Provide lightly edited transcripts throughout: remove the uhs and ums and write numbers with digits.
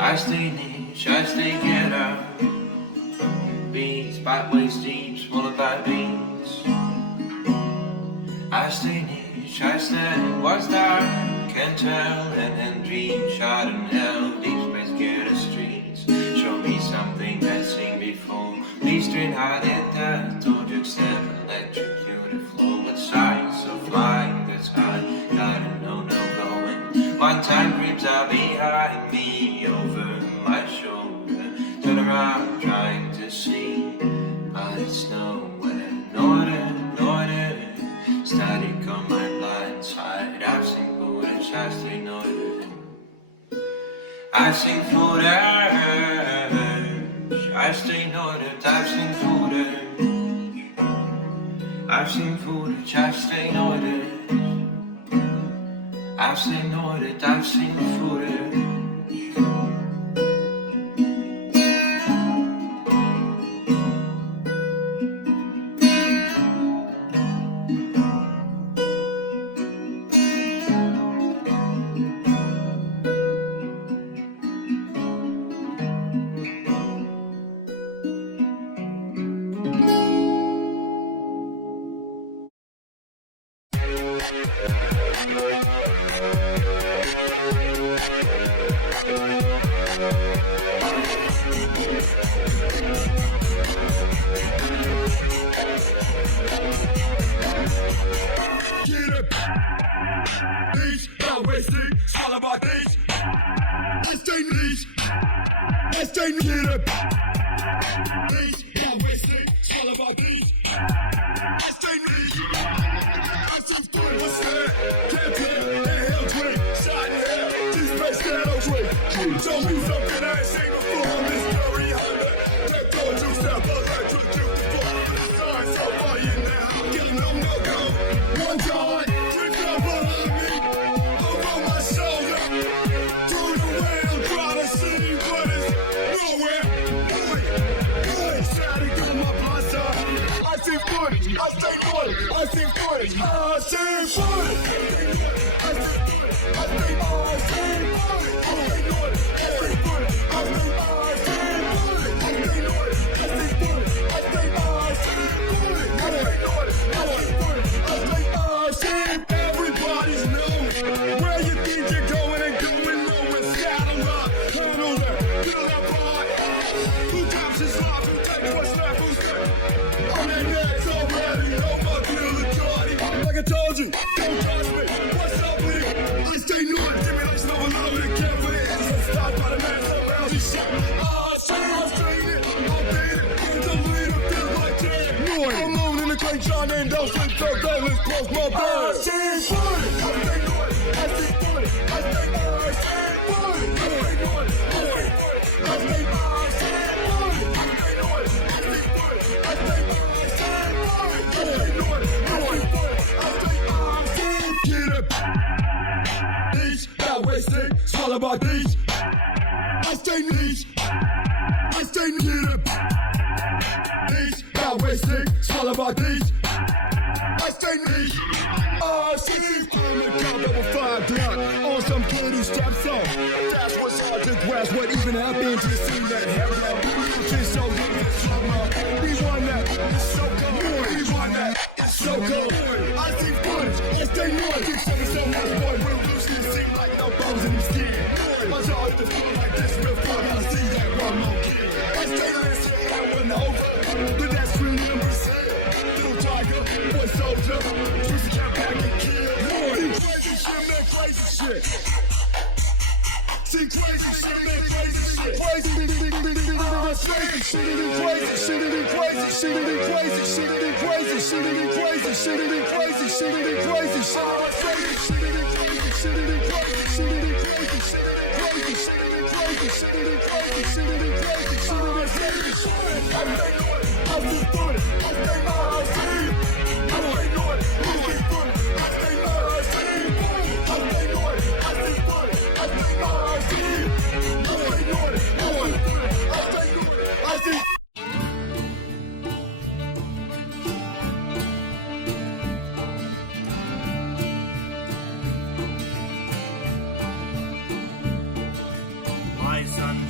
I stay niche, I stay ghetto. Beats, byways deep, swallowed by beats. I stay niche, I stay what's dark, can't tell, and dream, shot in hell, deep space, get the streets. Show me something I've seen before. Please train hard at that, told you accept, electrocute the flow with signs of flying that's high. Gotta know, no going. One time creeps out behind me, over my shoulder. Turn around, trying to see, but it's nowhere. Northern, static on my blind side. I've seen footage, I stay northern. I sing footage, I stay northern. I've seen footage, I've seen footage, I stay northern. I've seen northern, I've seen footage.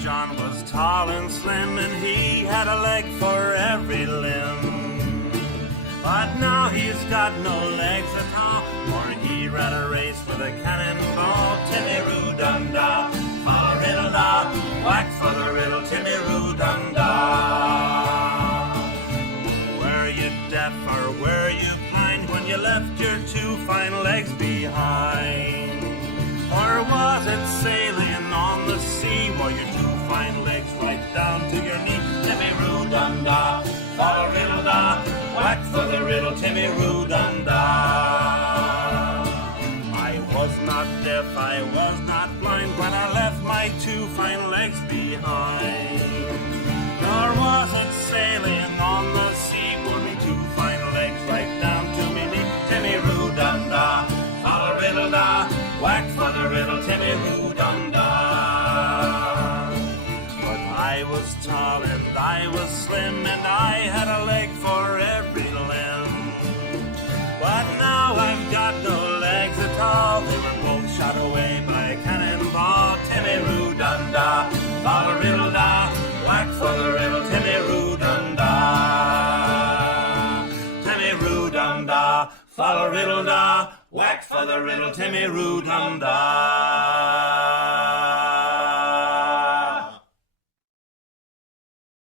John was tall and slim, and he had a leg for every limb. But now he's got no legs at all, for he ran a race with a cannonball. Timmy-roo-dum-da, fa-riddle-da, whack for the riddle, Timmy-roo-dum-da. Were you deaf or were you blind when you left your two fine legs behind? Or was it sailing on the sea? Were your two fine legs right down to your knee? Timmy-roo-dum-da, fa-riddle-da, whack for the riddle, Timmy-roo-dum-da. I was not deaf, I was not blind when I left my two fine legs behind. Nor was it sailing on the sea, were me two fine legs right down to me knee. Timmy-roo-dum-da, fa-riddle-da, whack for the riddle, Timmy-roo-dum-da. But I was tall and I was slim, and I had a leg for every limb. But now I've got no legs at all, they were both shot away by a cannonball. Timmy-roo-dum-da, fa-riddle-da, whack for the riddle, Timmy-roo-dum-da. Timmy-roo-dum-da, fa-riddle-da, whack for the riddle, Timmy-roo-dum-da.